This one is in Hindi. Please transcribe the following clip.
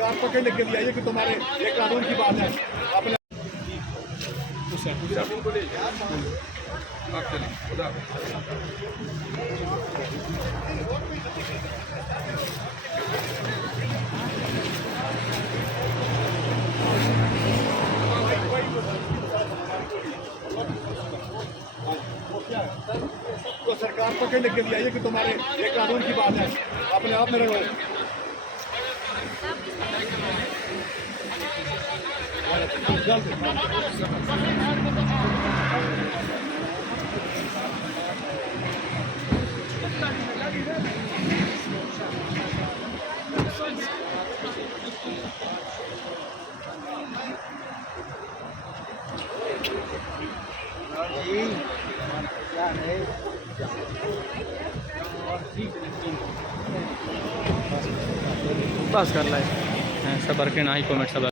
सरकार पकड़ने के लिए आई है कि तुम्हारे ये कानून की बात है अपने तो सरकार पकड़ने के लिए आई है कि तुम्हारे ये कानून की बात है अपने आप में रहो। बस कर लाए सबर के ना ही कमेंट सब